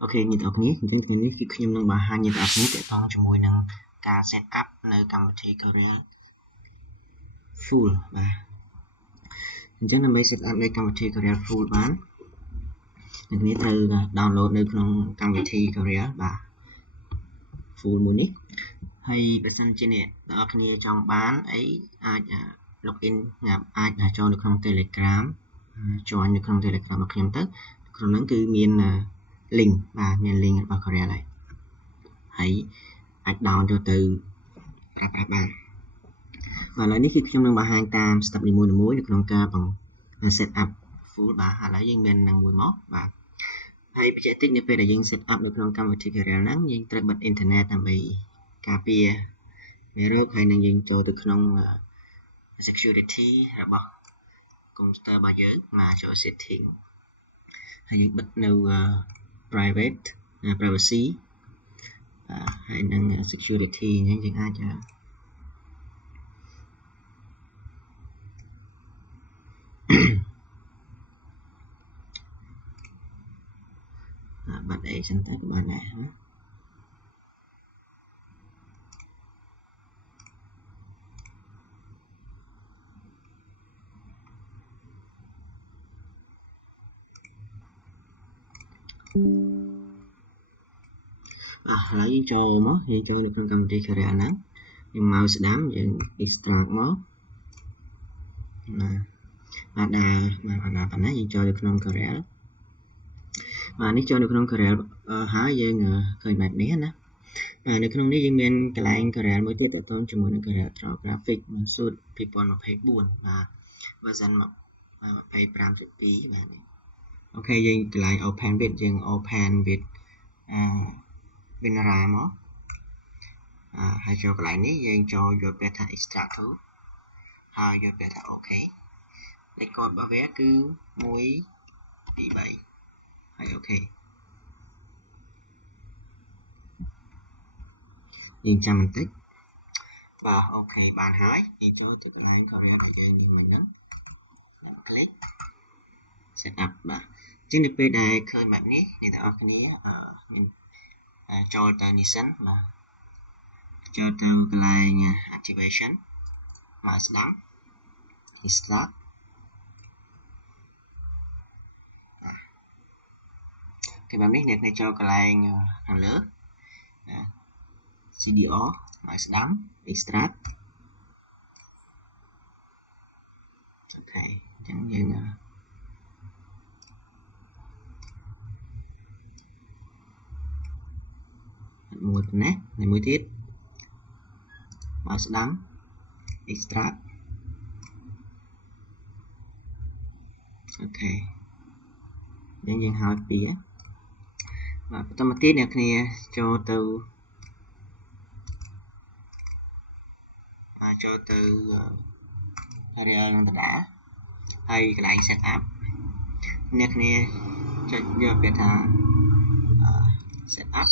Ok, nhiệt độนี้ចឹងថ្ងៃនេះគឺខ្ញុំនឹងបង្ហាញnhiệt độនេះទាក់ទងជាមួយនឹងការ set up នៅកម្មវិធី Corel Full បាទអញ្ចឹងដើម្បី set up នៅកម្មវិធី Corel Full បានអ្នកនាងត្រូវ download នៅក្នុងកម្មវិធី Corel បាទ Full មួយនេះហើយបើសិនជាអ្នកទាំងអស់គ្នាចង់បានអីអាច login អាចចូលនៅក្នុង Telegram join នៅក្នុង Telegram របស់ខ្ញុំទៅក្នុងហ្នឹងគឺមាន link បាទមាន link របស់ Corel ហើយអាច down យកទៅប្រើប្រាស់បានបាទឥឡូវនេះគឺខ្ញុំនឹងបង្ហាញតាម step នីមួយៗនៅក្នុងការ set up full បាទឥឡូវយើងមាននឹងមួយមកបាទហើយបច្ចេកទេសនៅពេលដែលយើង set up នៅក្នុងកម្មវិធី Corel ហ្នឹងយើងត្រូវបិទ internet ដើម្បីការពារមេរោគហើយនឹងយើងចូលទៅក្នុង security របស់ computer របស់យើងមកចូល setting ហើយយើងបិទនៅ private privacy ហើយនឹង security អញ្ចឹងយើងអាចបាត់អីចឹងទៅក៏បានដែរណាហើយយើងចូលមកយើងចូលនៅក្នុងកម្មវិធី Corel ហ្នឹងយើង mouse ស្ដាំយើង extract មកណាបាទដល់ប៉ុណ្ណាយើងចូលនៅក្នុង Corel បាទនេះចូលនៅក្នុង Corel ហើយយើងឃើញបែបនេះណាបាទនៅក្នុងនេះយើងមានកន្លែង Corel មួយទៀតទាក់ទងជាមួយនឹង Corel Draw Graphic Suite 2024បាទ version 25.2 បាទអូខេយើងកន្លែង open with យើង open with WinRAR មកហើយចូលកន្លែងនេះយើងចូលយកពាក្យថា extract to ហើយយកពាក្យថា OK លេខកូដរបស់វាគឺ1 2 3ហើយ OK យើងចាំបន្តិចបាទអូខេបានហើយយើងចូលទៅកន្លែង Corel ដែលយើងនេះមិញហ្នឹង click set up បាទជាងនៅពេលដែលឃើញបែបនេះអ្នកទាំងអស់គ្នាមានចូលទៅនេះសិនបាទចូលទៅកន្លែង activation មកស្ដាំ start គេបែបនេះអ្នកចូលកន្លែងខាងលើ CDR មកស្ដាំ extract អូខេអញ្ចឹងយើងមួយប៉ុណ្ណេះមួយទៀតមកស្ដាំ extract អូខេយើងហើយពីបាទបន្តមកទៀតអ្នកគ្នាចូលទៅ Corel នឹងដដែលហើយកន្លែង set up អ្នកគ្នាចុចយកពាក្យថា set up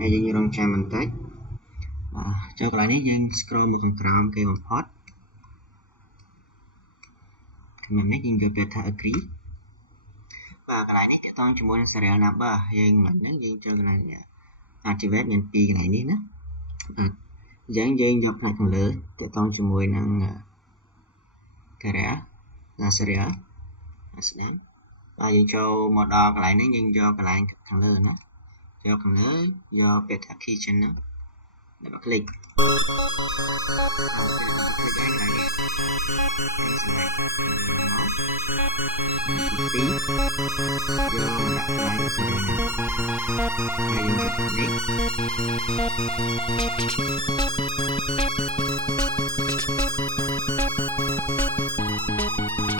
ហើយយើងរងចាំបន្តិចចូលកន្លែងនេះយើង scroll មកខាងក្រោមគេបំផុតខាងនេះយើងយកពាក្យថា agree បាទកន្លែងនេះទាក់ទងជាមួយនឹង serial number យើងមិនហ្នឹងយើងចូលកន្លែង activate មាន2កន្លែងនេះណាបាទអញ្ចឹងយើងយកផ្នែកខាងលើទាក់ទងជាមួយនឹង Corel serial ស្ដាំបាទយើងចូលមកដល់កន្លែងនេះយើងយកកន្លែងខាងលើណាយកខាងលើយកពាក្យថា keychain ហ្នឹងដល់ click ពីយកដាក់កន្លែងហើយយើងចុចនេះ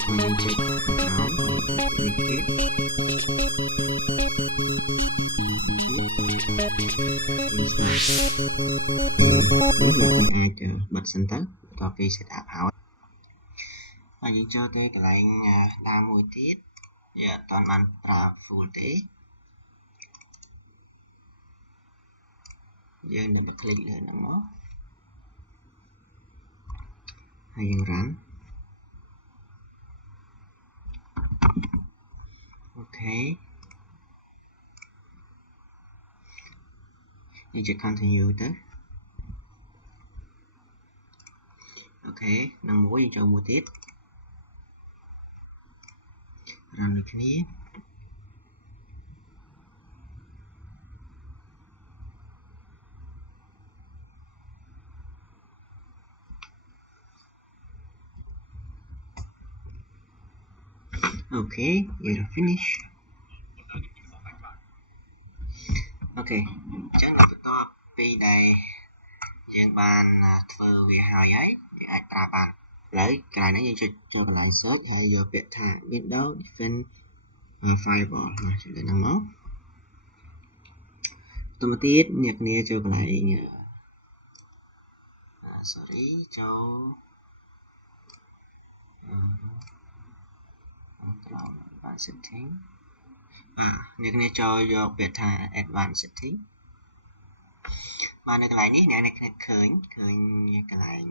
យើងចុចក្រោមនេះទៀតអាចបិទសិនទៅបន្ទាប់ពី set up ហើយហើយយើងចូលទៅកន្លែងដើមមួយទៀតយើងអត់ទាន់បានប្រើ full ទេយើងនឹង click លើហ្នឹងមកហើយយើង run អូ នេះជា continue ទៅអូខេនឹងមួយយើងចូលមួយទៀត run ដូចគ្នាអូខេយើង finish អូខេអញ្ចឹងបន្ទាប់ពីដែលយើងបានធ្វើវាហើយយើងអាចប្រើបានឥឡូវកន្លែងនេះយើងចុចចូលកន្លែង search ហើយយកពាក្យថា Windows Defend Firewall ចុចលើហ្នឹងមកបន្ទាប់ទៀតអ្នកគ្នាចូលកន្លែងsorry ចូលក្រោម Advanced Setting អ្នកគ្នាចូលយកពាក្យថា Advanced Setting បាទនៅកន្លែងនេះអ្នកគ្នាឃើញកន្លែង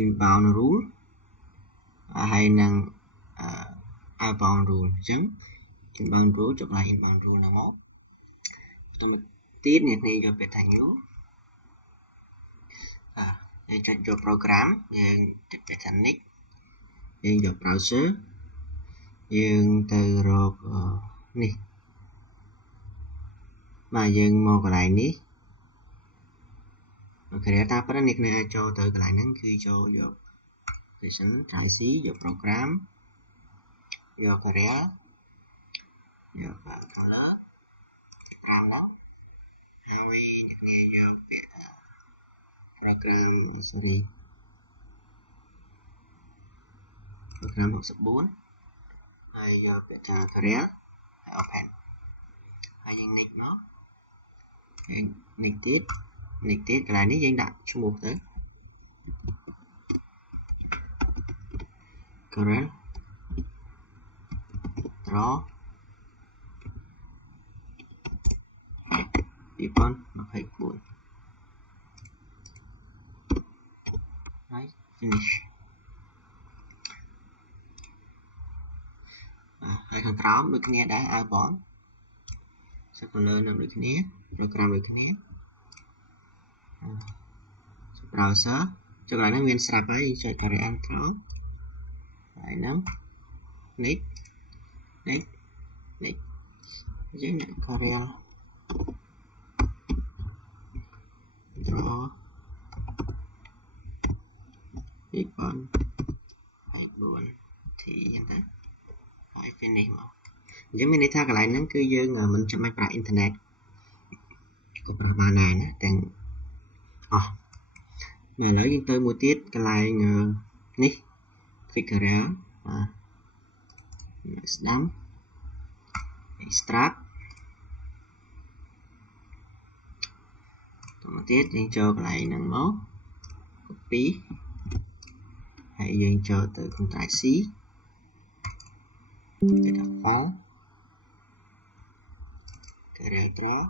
Inbound Rule ហើយនឹង Outbound Rule អញ្ចឹង Inbound Rule ចុចកន្លែង Inbound Rule ហ្នឹងមកបន្ទាប់ទៀតអ្នកគ្នាយកពាក្យថា New យើងចុចយក Program យើងចុចពាក្យថា Next យើងយក Browser យើងទៅរកនេះបាទយើងមកកន្លែងនេះអូខេតែប៉ុណ្ណឹងអ្នកគ្នាអាចចូលទៅកន្លែងហ្នឹងគឺចូលយក Application try C យក Program យក Career យក Color 5ហ្នឹងហើយអ្នកគ្នាយកពាក្យថា Program sorry Program 64ហើយយកពាក្យថា Career ហើយ Open ហើយយើង Next មកយើង Next ទៀតកន្លែងនេះយើងដាក់ឈ្មោះទៅ Corel Draw 2024ហើយ finish ហើយខាងក្រោមដូចគ្នាដែរ outbound សិតលើនឹងដូចគ្នា program ដូចគ្នា browser ចុចកន្លែងហ្នឹងមានស្រាប់ហើយចុច career enter ហើយហ្នឹង next យើងដាក់ career draw 2024 T អញ្ចឹងទៅហើយ finish មកអញ្ចឹងមានន័យថាកន្លែងហ្នឹងគឺយើងមិនចាំបាច់ប្រើអ៊ីនធឺណិតក៏ប្រើបានដែរណាទាំងអស់ឥឡូវយើងទៅមួយទៀតកន្លែងនេះ Figure ស្ដាំ Extract ទៅទៀតយើងចូលកន្លែងហ្នឹងមក Copy ហើយយើងចូលទៅ Ctrl C ទៅដល់ File Career Draw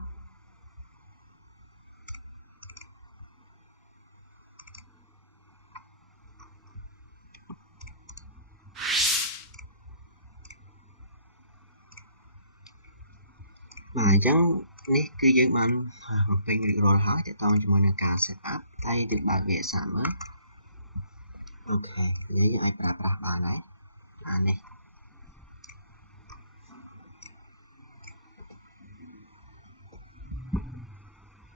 បាទអញ្ចឹងនេះគឺយើងបានបំពេញរួចរាល់ហើយទាក់ទងជាមួយនឹងការ set up ហើយយើងបើកវាសារមើលអូខេគឺយើងអាចប្រើប្រាស់បានហើយនេះ